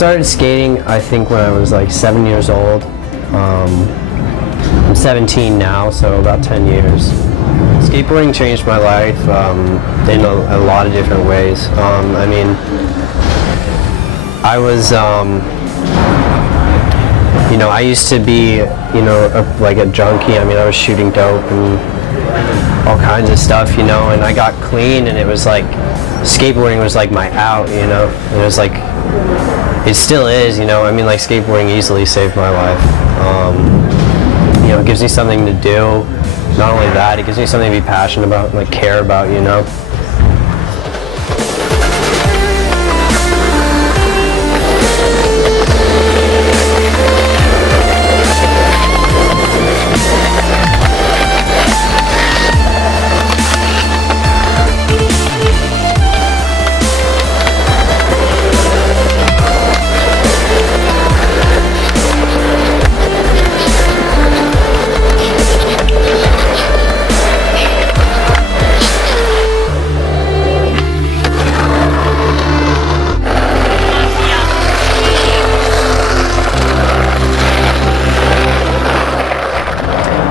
started skating, I think, when I was like 7 years old. I'm 17 now, so about 10 years. Skateboarding changed my life in a lot of different ways. I mean, I was, you know, I used to be, you know, like a junkie. I mean, I was shooting dope and all kinds of stuff, you know, and I got clean, and it was like, skateboarding was like my out, you know. It was like, it still is, you know. I mean, like, skateboarding easily saved my life. You know, it gives me something to do. Not only that, it gives me something to be passionate about, like care about, you know.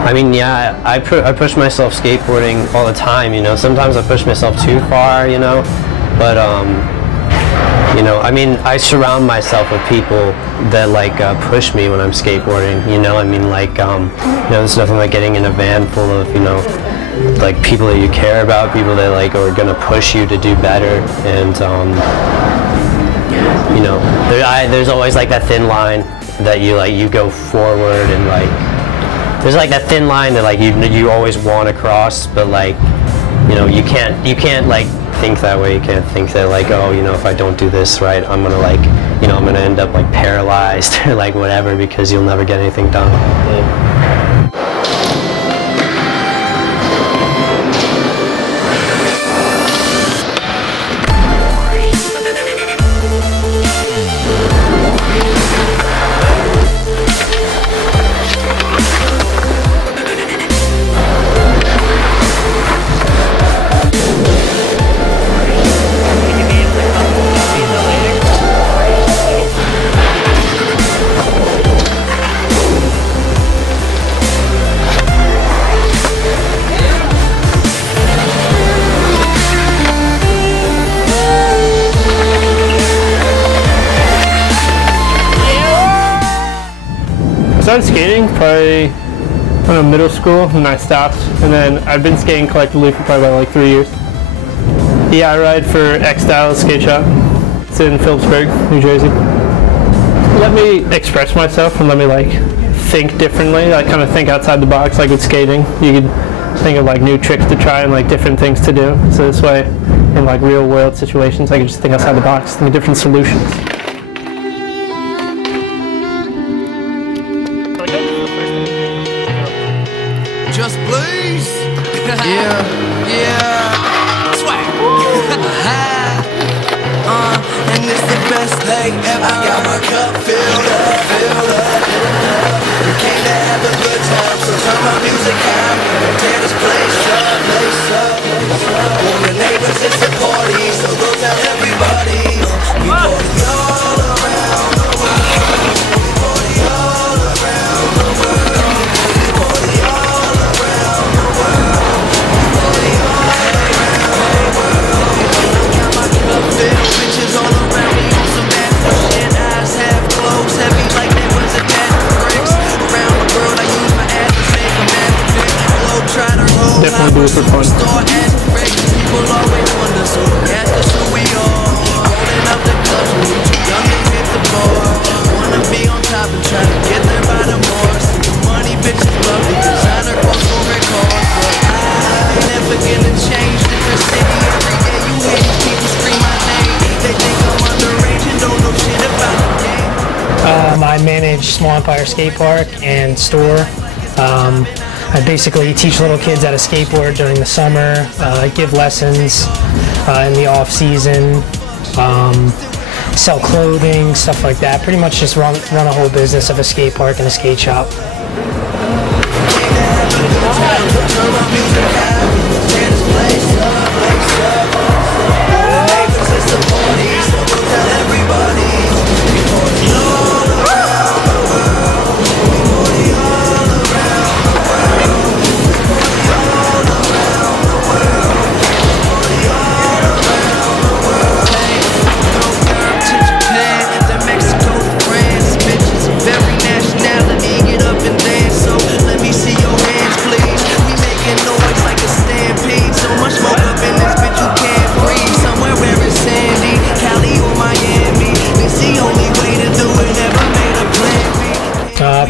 I mean, yeah, I push myself skateboarding all the time, you know. Sometimes I push myself too far, you know, but, you know, I mean, I surround myself with people that, like, push me when I'm skateboarding, you know. I mean, like, you know, there's nothing like getting in a van full of, you know, like, people that you care about, people that, like, are gonna push you to do better, and, you know, there's always, like, that thin line that you go forward, and, like, there's like that thin line that like you always want to cross, but like, you know, you can't like think that way. You can't think that like, oh, you know, if I don't do this right, I'm gonna like, you know, I'm gonna end up like paralyzed or like whatever, because you'll never get anything done. Yeah. I started skating probably in middle school, and I stopped, and then I've been skating collectively for probably about like 3 years. Yeah, I ride for X-Style Skate Shop. It's in Phillipsburg, New Jersey. Let me express myself and let me like think differently. I kind of think outside the box, like with skating. You could think of like new tricks to try and like different things to do. So this way, in like real world situations, I can just think outside the box, think of different solutions. Just please. yeah. Swag. And it's the best thing ever. I got my cup filled up. We came to have a good time, so turn my music out. Tear this place up. All the neighbors, it's a party, so go tell everybody. We party all around the world. We party all around the world. Bitches all around me on some bad shit. Eyes half closed, heavy like there was a cat bricks. Around the world, I use my ass to make a man fit. Globe try to roll. Definitely do it for fun. Store ass bricks. People always wonder, so ask us who we are. Holding up the clubs when we too young to hit the bar. Wanna be on top and try to get there by the morse. The money, bitches love me, designer clothes for red cars, but I ain't never gonna change. Different city every day. You hear these people scream my name. They think I'm underage and don't know shit about the game. I manage Small Empire Skate Park and store. I basically teach little kids how to skateboard during the summer, give lessons in the off season, sell clothing, stuff like that. Pretty much just run a whole business of a skate park and a skate shop. Everybody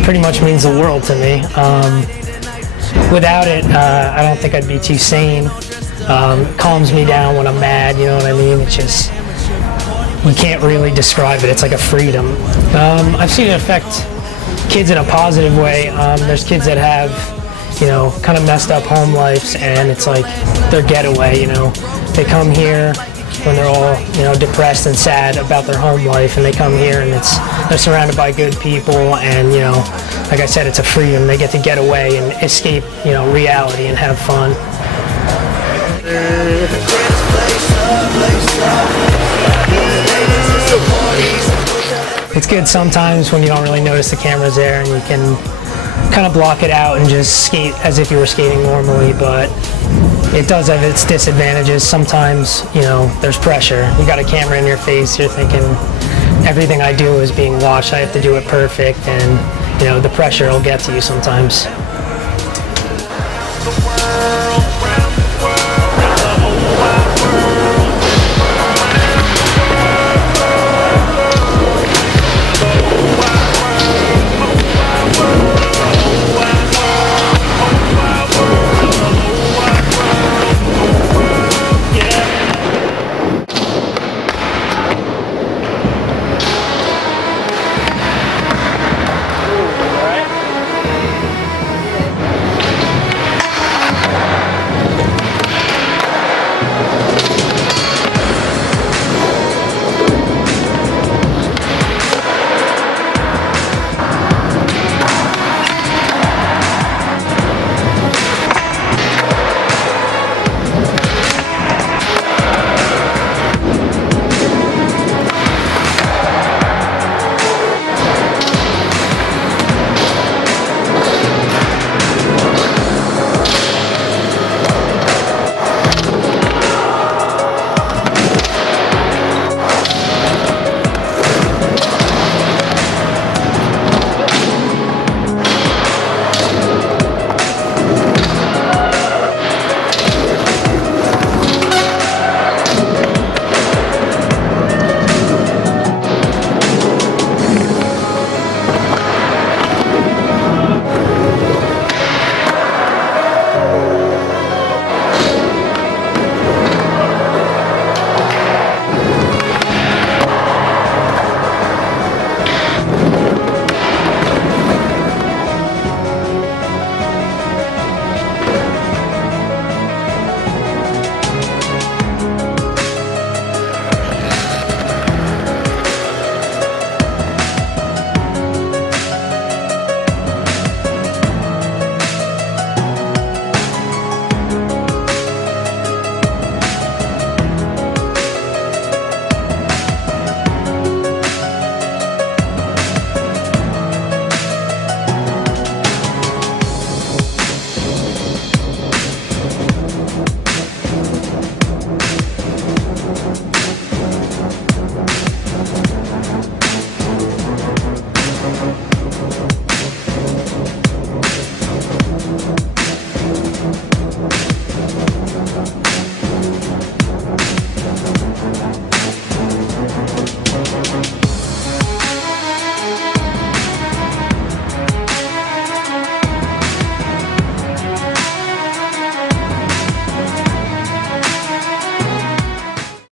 pretty much means the world to me. Without it, I don't think I'd be too sane. Calms me down when I'm mad, you know what I mean? It's just, you can't really describe it. It's like a freedom. I've seen it affect kids in a positive way. There's kids that have, you know, kind of messed up home lives, and it's like their getaway, you know. They come here when they're all, you know, depressed and sad about their home life, and they come here and they're surrounded by good people, and, you know, like I said, it's a freedom. They get to get away and escape, you know, reality and have fun. It's good sometimes when you don't really notice the camera's there and you can kind of block it out and just skate as if you were skating normally, but it does have its disadvantages. Sometimes, you know, there's pressure. You got a camera in your face, you're thinking everything I do is being watched, I have to do it perfect, and, you know, the pressure will get to you sometimes.